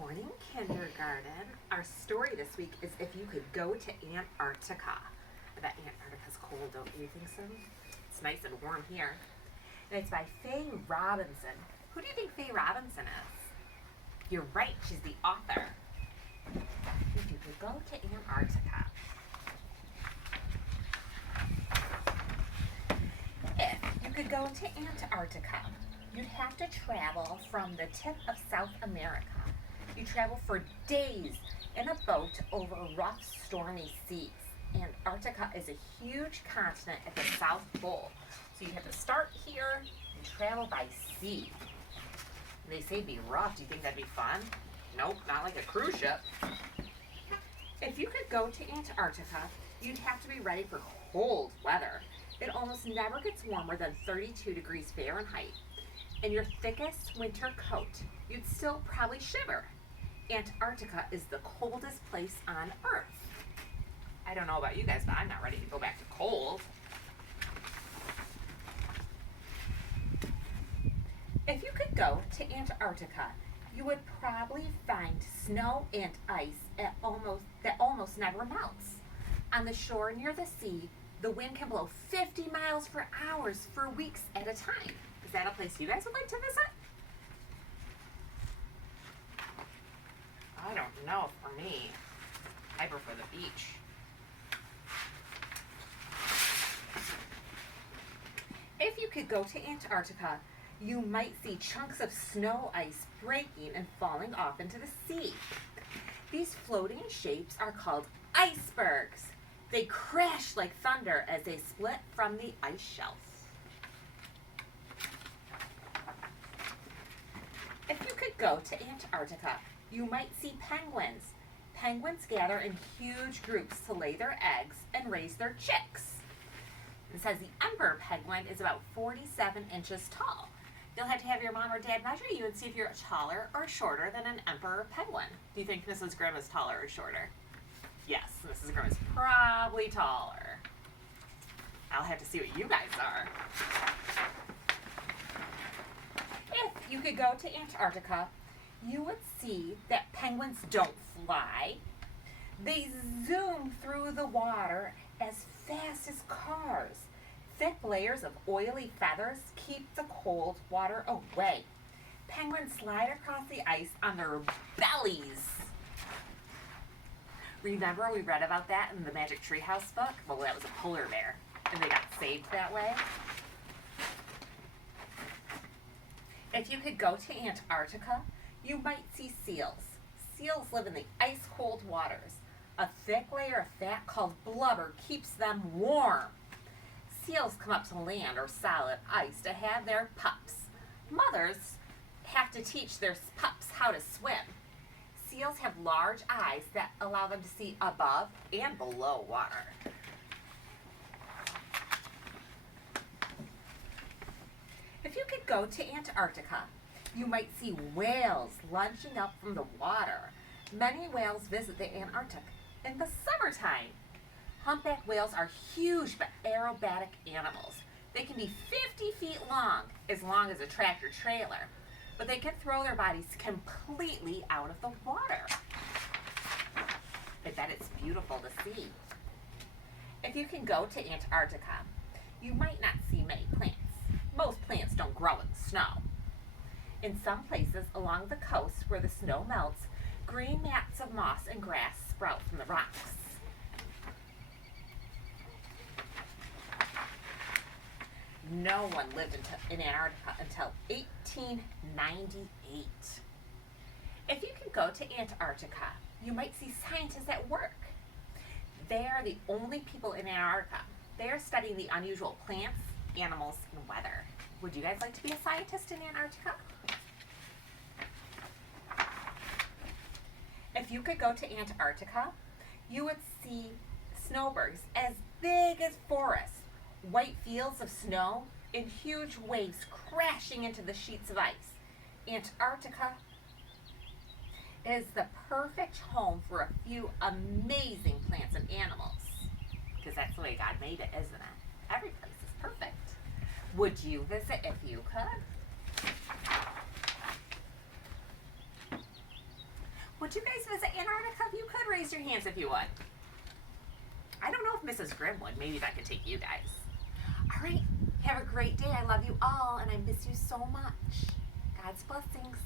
morning, kindergarten. Our story this week is If You Could Go to Antarctica. I bet Antarctica's cold, don't you think so? It's nice and warm here. And it's by Faye Robinson. Who do you think Faye Robinson is? You're right, she's the author. If you could go to Antarctica. If you could go to Antarctica, you'd have to travel from the tip of South America. You travel for days in a boat over rough, stormy seas. Antarctica is a huge continent at the South Pole. So you have to start here and travel by sea. They say it'd be rough. Do you think that'd be fun? Nope, not like a cruise ship. If you could go to Antarctica, you'd have to be ready for cold weather. It almost never gets warmer than 32 degrees Fahrenheit. In your thickest winter coat, you'd still probably shiver. Antarctica is the coldest place on Earth. I don't know about you guys, but I'm not ready to go back to cold. If you could go to Antarctica, you would probably find snow and ice that almost never melts. On the shore near the sea, the wind can blow 50 miles per hour for weeks at a time. Is that a place you guys would like to visit? I don't know for me. I prefer the beach. If you could go to Antarctica, you might see chunks of snow ice breaking and falling off into the sea. These floating shapes are called icebergs. They crash like thunder as they split from the ice shelf. If you could go to Antarctica, you might see penguins. Penguins gather in huge groups to lay their eggs and raise their chicks. It says the emperor penguin is about 47 inches tall. You'll have to have your mom or dad measure you and see if you're taller or shorter than an emperor penguin. Do you think Mrs. Grimm is taller or shorter? Yes, Mrs. Grimm is probably taller. I'll have to see what you guys are. If you could go to Antarctica, you would see that penguins don't fly. They zoom through the water as fast as cars. Thick layers of oily feathers keep the cold water away. Penguins slide across the ice on their bellies. Remember we read about that in the Magic Treehouse book? Well, that was a polar bear, and they got saved that way. If you could go to Antarctica, you might see seals. Seals live in the ice-cold waters. A thick layer of fat called blubber keeps them warm. Seals come up to land or solid ice to have their pups. Mothers have to teach their pups how to swim. Seals have large eyes that allow them to see above and below water. If you could go to Antarctica, you might see whales lunging up from the water. Many whales visit the Antarctic in the summertime. Humpback whales are huge but aerobatic animals. They can be 50 feet long as a tractor trailer, but they can throw their bodies completely out of the water. I bet it's beautiful to see. If you can go to Antarctica, you might not see many plants. Most plants don't grow in the snow. In some places along the coast where the snow melts, green mats of moss and grass sprout from the rocks. No one lived in Antarctica until 1898. If you can go to Antarctica, you might see scientists at work. They are the only people in Antarctica. They are studying the unusual plants, animals, and weather. Would you guys like to be a scientist in Antarctica? If you could go to Antarctica, you would see snowbirds as big as forests. White fields of snow and huge waves crashing into the sheets of ice. Antarctica is the perfect home for a few amazing plants and animals. Because that's the way God made it, isn't it? Every place is perfect. Would you visit if you could? Would you guys visit Antarctica? If you could, raise your hands if you would. I don't know if Mrs. Grimm would. Maybe that could take you guys. All right. Have a great day. I love you all, and I miss you so much. God's blessings.